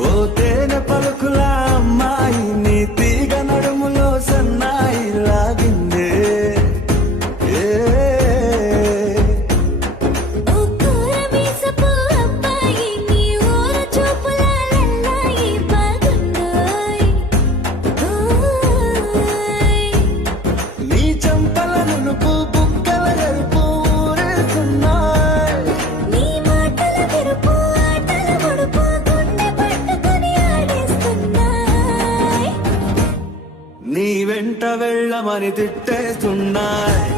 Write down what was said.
ఓ తేనె పలుకుల అమ్మాయి నీ తీగ నడుములో సన్నాయి లాగిందే నీ చంపల నునుపు బుగ్గల ఎరుపు ఊరేస్తున్నాయి నీ మాటల విరుపు ఆటల పొడుపు గుండె పట్టుకొని ఆడేస్తున్నాయి నీ వెంట వెళ్ళమని తిట్టేస్తున్నాయి